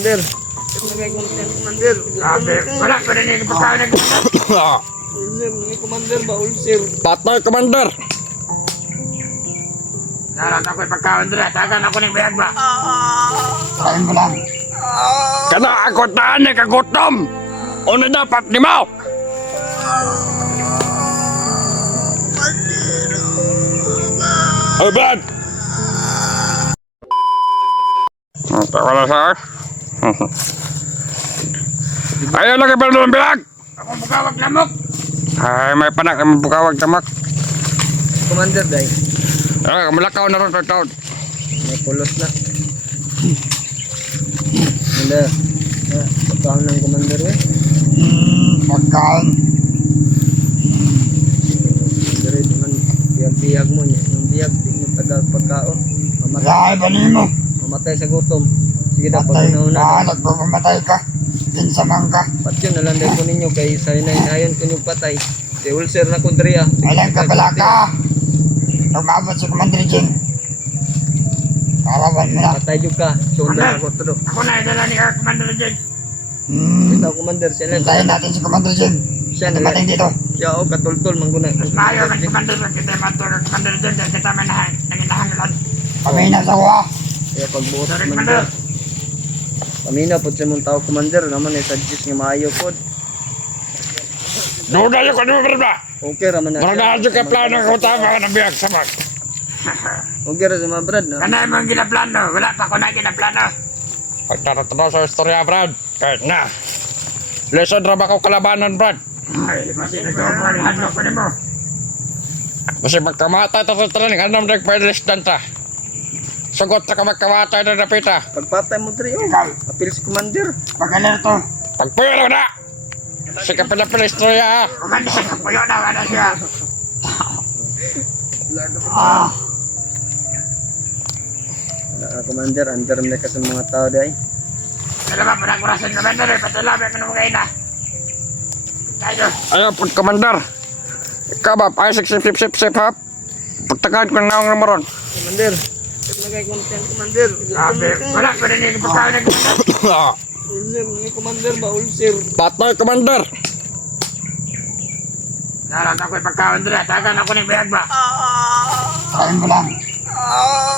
Commander. Nagay content, Commander. Sabi, wala pa rin yung pagkain ng Ulcer, ni Commander ba? Ulcer. Patay, Commander. Narat ako'y pagkain dira. Tagan ako ng biyag ba? Kain mo lang. Kana ako taan ni kagutom. Ano dapat ni mo? Hey, Brad! Tawa na sa ayaw lagi pa ng bilag! Ako bukawag lamok. Ay, may panak ang bukawag tamak. Commander, day. Ay, malakaw na rin taon. May pulos na. Commander. Pagkaon ng Commander, eh. Pagkain. Commander, eh. Naman, biyag-biyag mo niya. Yung biyag, di mo tagal pagkaon. Lahay ba mo? Mamatay sa gutom. Sige na, pag Patay. una-una. Nagpapamatay ka. Pinsamang ka. Pat yun, nalanday ko ninyo kay sa inayon ko yung patay. Si ulcer na ko, Dria. Walang kabala ka. Pag maabot si Commander Jing. Karawan mo na. Patay yung ka. Sunda ako to do. Ako na idala ni Commander Jing. Ito, Commander, siya lang. Hintayin natin si Commander Jing. Siya Dumating dito. Siya o, katultol, mangguna. Mas maayo ng Commander Jing. Kita matulog Commander Jing. Kita manahan. Nanginahanglan. Pamina sa kuha. Kaya pagbuot, Sorry, Commander. Commander. Pamina po sa mong tao, Commander. Naman ay suggest nga maayo po. Duda yung kanunod ba? Okay, raman na. Maragahan yung plano ko tama ka ng biyag samak. Okay, ra sa mga brad, no? Kanay mo ang ginaplano. Wala pa ako na ginaplano. Pagtatatlo sa istorya, Brad. Kahit na. Lesson ra ba ko kalabanan, Brad? Ay, kasi nagkakalihan mo ko ni mo. Kasi magkamatay ta sa training, anong nagpa-restant ta? Sagot na ka magkamatay na napita. Pagpatay mo, Dria. Apil si Commander. Pag-alerto. Pagpuyalo na! Kasi ka pala istorya, ha? Commander, kapuyo na ka na siya. Commander, under na ka sa mga tao, day. Ano ba, panagurasan Commander. Patalabi ka na mo kayo na. Tayo. Ayaw, pag commander. Ikaw ba, paisik sip, ha? Pagtakaan ko na ang naman. Commander. Nagay content, Commander. Sabi, wala pa rin yung pagkain ng Ulcer, ni Commander ba? Ulcer. Patay, commander. Narat ako'y pagkain dira. Tagan ako ng biyag ba? Kain mo lang.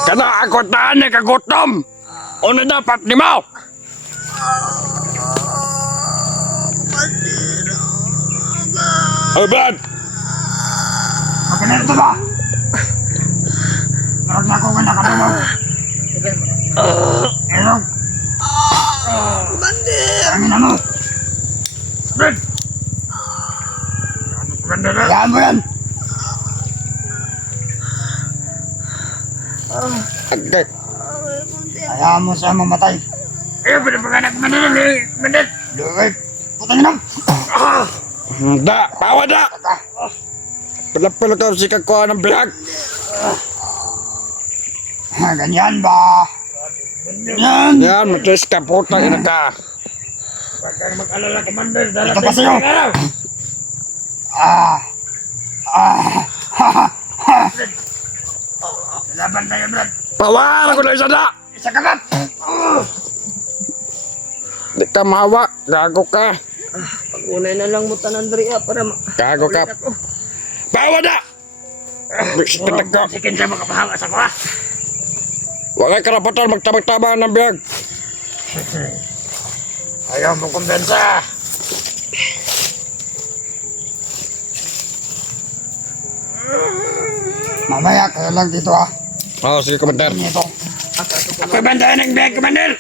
Kana ako taan ni kagutom. Ano dapat ni mo? Hey, Brad! Pag-alerto ba? Narag na ako nga nakatulog. Ano? Commander! Ang ina mo. Brad! Commander, Hayaan mo yan. Agay. Hayaan mo siya mamatay. eh, pinapanganak Commander, Commander. Luwag. Putang ina. Da! Pawa da! Pala-pala ka si kakuha ng biyag. Ganyan ba? Ganyan. Yan, matis ka, puta, ina ka. Huwag kang mag-alala, Commander. Ito pa sa'yo. Ah. Laban tayo, Brad. Pawaran ko na isa na! Isa ka ba? Di ka mahawa, gago ka. Pag-unay na lang mo tanan, Dria, para Gago ka. Pawa da! Bisit ka ka. Sikin siya makapahawa sa kuha. Wala karapatan magtabang-tabang ng biyag. Ayaw mo kumbensa. Mamaya kayo lang dito ha. Oo, sige, commander. Ito. Ako'y bandayan ng biyag, Commander.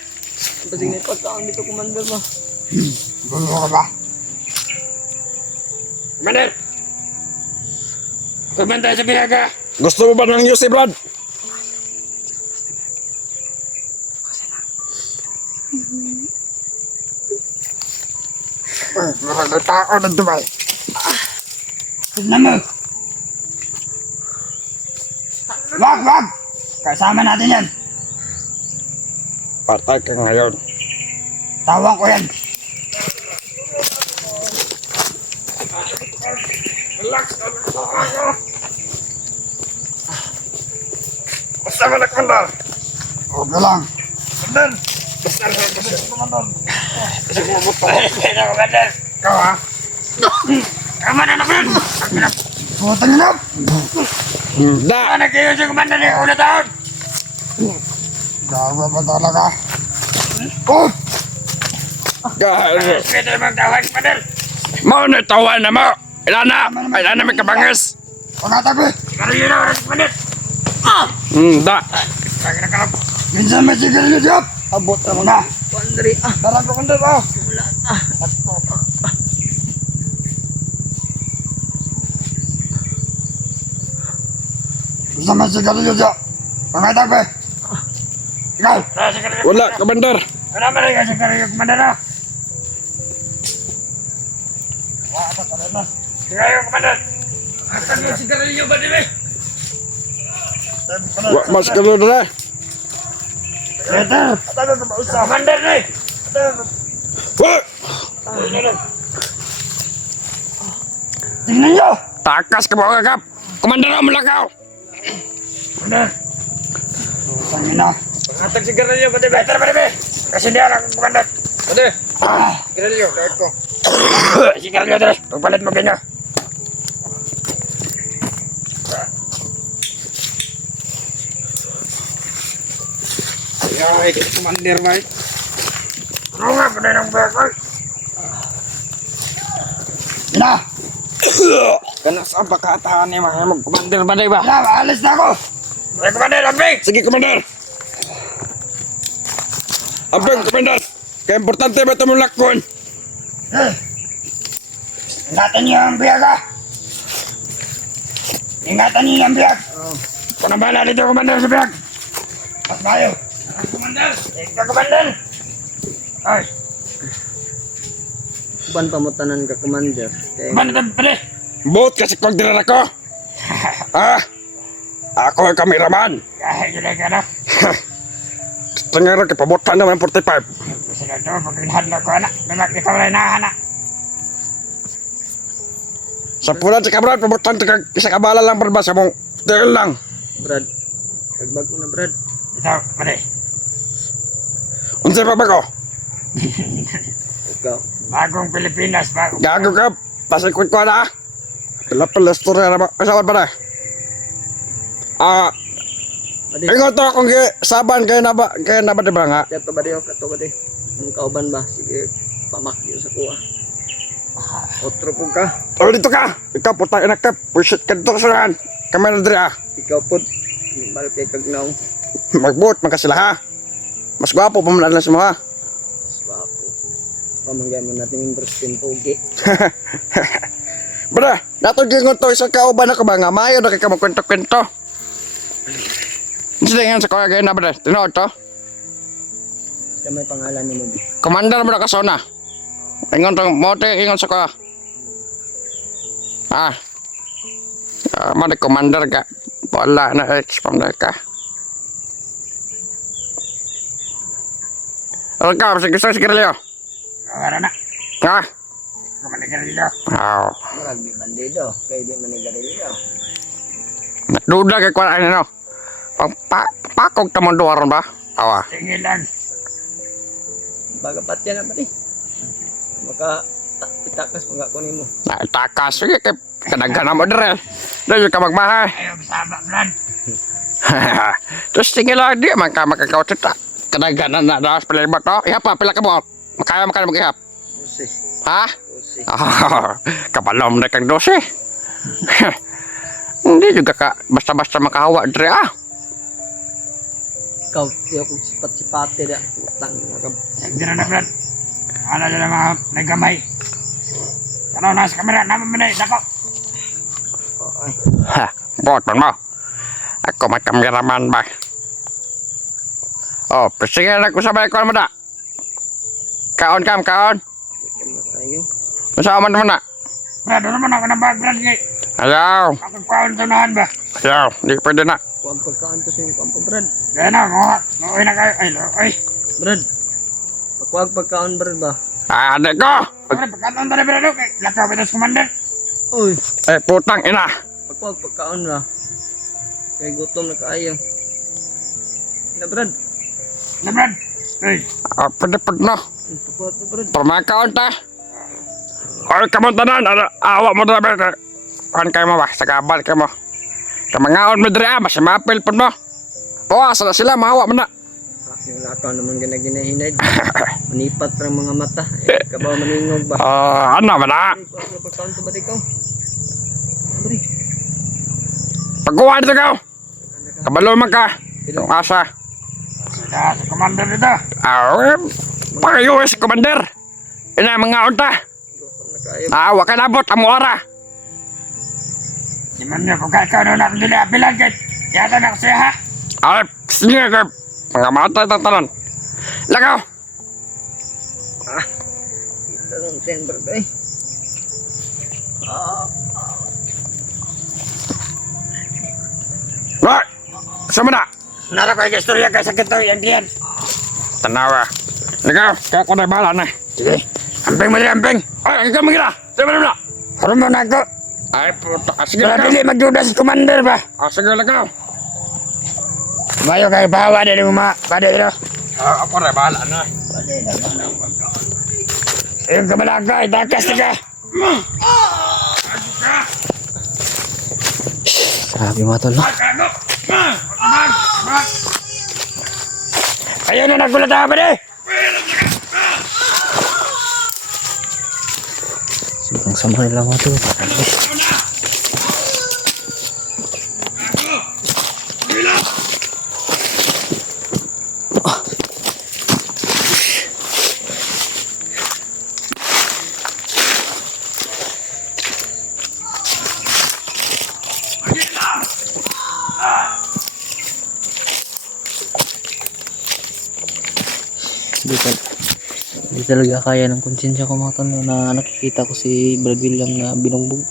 Kasi nga pagkaon dito, Commander ba? Gulo ka ba? Commander. Ako'y bandayan sa biyag, ha? Gusto mo ba ng UC, Brad? Mga tao na dumay. Tignan mo. Wag! Kasama natin yan. Patay ka ngayon. Tawang ko yan. Relax. Basta ka na, Commander. Okay lang. Commander. Basta Pwede, Commander. Ikaw, ha? Commander na, Brad! Putang ina! Da! Ano kayo si Commander ni ulit taon? Gawa ba talaga? Oh! Garo! Pwede mong tawag, Commander. Mau na tawan na mo! Ilan na may kabangis! Pangatabi! Sigarilyo na, Commander. Da! Lagi na kalap. Minsan may sigarilyo diap! Abot na Na! Andre, Tara ko kanda ba? wala. Minsan may sigarilyo diap! Pangatabi! Ikaw! Sigarilyo. Wala, Commander! Ano ba rin kasi sigarilyo, Commander, ha? Sigarilyo, Commander. Akan yung sigarilyo ba, Dime? Mas kalau na! Peter! Tagal ka ba usap? Commander, ni. Wah! Tingnan nyo! Takas ka mga kap! Commander ang malakaw! Commander. Putang ina! Atag sigarilyo ba, Dime? Better ba, Dime? Kasi niya lang, Commander. Ade, Ah! sigarilyo, kahit ko. Sigarilyo, Dime. Pagpalit mo ganyan. Ay, kaya commander ba? Ano nga, Commander ng bagay? Ina! Kana sa pagkatahan ni mga mag-commander ba, ba? Ina! Alis na ako! Ay, Commander, Ambing! Sige, Commander! Abang, Commander! Kaya importante ba ito mong lakon? Ingatan niyo ang biyag ha! Ingatan niyo ang biyag! Kung ang bahala dito, Commander, sa biyag. At tayo! Commander! Ikaw, Commander! Ay, Ban pamutanan ka, commander. Kaya Commander, pwede. Buot kasi kong dinan ako! Ah! Ako ang kameraman! Ay, yun ay ka na. Tengah ke pabotan naman 45. Gusto na ito, pagkilhan ko, anak. Namak, ikaw rin na, anak. Sa pulan sa kabran, pabotan isa kabala lang berbasa mong tinggal lang. Brad, tagbag mo na, Brad. Ito, pwede. Unsay pa ba ko? Ikaw. Bagong Pilipinas, bagong. Gago ka, pasikot ko na. Pala story na ba? Kasawad pa na. Ah, Adi, ingot to akong saban kayo na ba diba nga? kato ba diyo, kato ba diyo? Ang kauban ba? Sige, pamakyo sa kuha. Otro po ka. Oh, dito ka! Ikaw puta ina ka, pushit ka dito sa kamera diri ah. Ikaw po, balik kay kagnaw. Magbuot, magkasila ha. Mas gwapo pa man sa mga. Swapo. Pamanggay mo natin yung Brustin Pogi. Bra, nato gingon to isang kauban ako ba nga mayo na kay ka magkwento-kwento. Sila yan sa kuya gaya na ba? Tinood to? Siya may pangalan ni mo. Commander mo na kasona. Ingon to, mote, ingon sa kuya. Ah. Mana commander ka. Wala na expam na ka. Ano ka? Sige, sige, Leo. Wala na. Ha? Kumaligay dito. Oo. Marag di bandido. Kaya di manigarilyo. Duda kay kuya ano? Pakog tamon duwaron ba? Awa. Sige lang. Baga patya na ba di? Maka itakas mga kunin mo. Na itakas sige kay kadaghan mo dire. Dahil ka magmahay. Ayaw masama, Brad. Terus tinggal lang dia makakau cetak. Kadaghan na daos pala to. Ihap pila ka mo. Makaya mag-ihap. Usi. Ha? Usi. Kabalom na kang dose. Hindi juga ka basta-basta makahawa dire ah. Ikaw, tiyo kong sipat-sipate na. Utang mga Sige na, Brad. Ano na mga may gamay. Ano na sa kamera naman manay. Dako. ay. Ha, bot man mo. Ako may kameraman ba? Oh, sige na ko sabay ko mo da. Kaon kam kaon. Ikan matayo. Masama man na. Brad, ano naman ako ng bag, Brad? Ayaw. Ako kaon tunahan ba? Ayaw, di pwede na. Huwag pagkaan to sa iyong kampo, Brad. Kaya na, nguhay na kayo. Ay. Brad. Huwag pagkaan, Brad ba? Adik ko. Brad, pagkaon ba na, Brad? Okay, lakaw ito sa commander. Uy. Putang ina. Huwag pagkaan ba? Kaya gutom na kaayo. Na, Brad. Na, Brad. Pwede no. Tupat na Brad. Pamakaon ta. Oy, kamu tanan, awak mo dra ba? Kan kayo mo ba? Sa kabal kayo mo. Kamangaon mo dra, mas mapil po mo. Puwas na sila, mahawa mo na. Kasi wala ka naman ginahinay. Manipat ng mga mata. Kabaw maningog ba? Ano ba na? Pagkaon to ba ikaw? Bari. Pagkuhan ito ka. Kabalo man ka. Yung asa. Sada sa commander dito. Pag-US commander. Ina mga unta. Wa ka nabot amo ara. Di man niyo kung ikaw na natin dinapilan kay yata na kasi ha. Ay, sige ka. Mga mata tatanan. Lagaw. Ito ng 10 Brad eh. Right. Sama na. Nara ko yung istorya kay sakit to yan diyan. Tanawa. Lagaw. Kaya ko na bahala na. Sige. Amping mo rin, amping. Ay, ikaw magila. Sama na. Hormon na ako. Ay, puto. Sige Wala lagaw. dili magduda si commander ba? Sige lagaw. Bayo kay bawa dari mo pada ito. Ako na bahala na. Yung kamalaga, itakas ka. Sabi mga tol. No? Ayaw na nagulat ako ba Ang sama nila mga tol. Hindi talaga kaya ng konsensya ko mga tol na nakikita ko si Brad William na binugbog.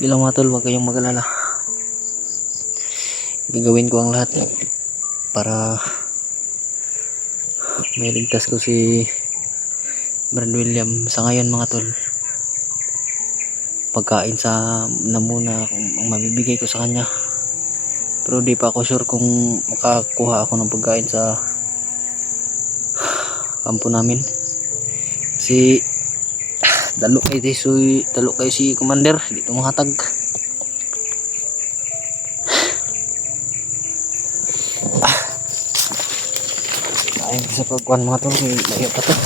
Bilang mga tol, huwag kayong mag-alala. Gagawin ko ang lahat para may ligtas ko si Brad William. Sa ngayon mga tol, pagkain sa na muna ang mabibigay ko sa kanya, pero di pa ako sure kung makakuha ako ng pagkain sa kampo namin. Si dalo kayo si commander dito mahatag. Kain sa pagkuhan mga tol, layo pa to.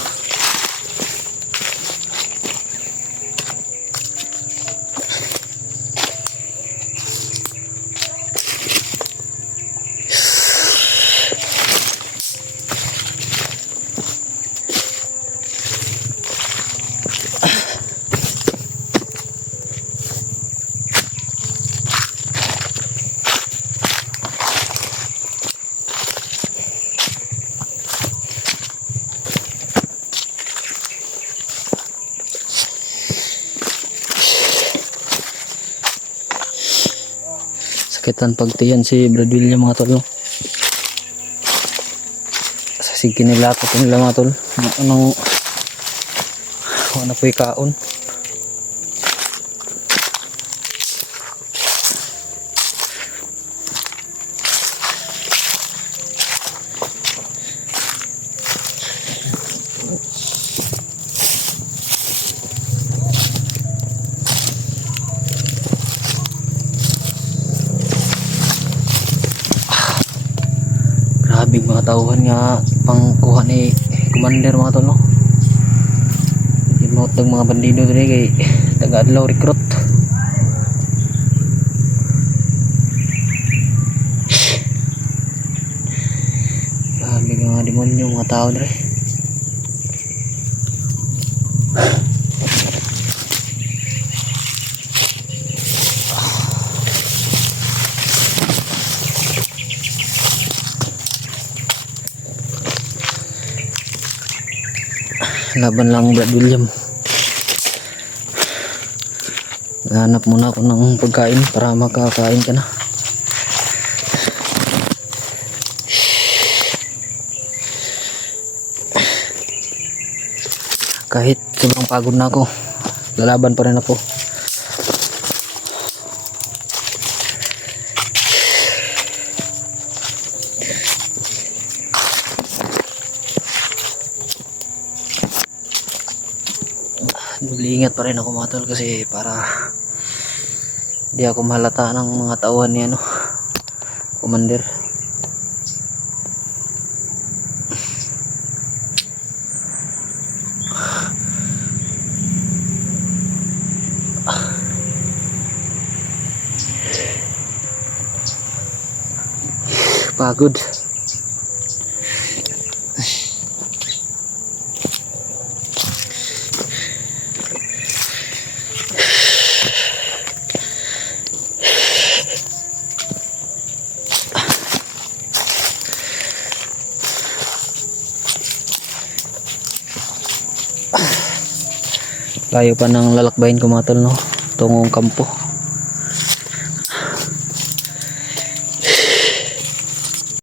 Sakitan pagtiyan si Brad William mga tol. Sasig nila ako nila mga tol. Anong po ikaon. Grabing mga tauhan nga pangkuha ni commander mga tol no. Yung mga bandido diri kay taga-adlaw recruit. Grabing mga demonyo mga tao diri. Laban lang Brad William. Hanap muna ako ng pagkain para makakain ka na. Kahit sobrang pagod na ako, Lalaban pa rin ako. Nag-iingat pa rin ako mga tol kasi para di ako mahalata ng mga tauhan ni commander. Pagod. Layo pa ng lalakbayin ko mga tol, no? Tungong kampo.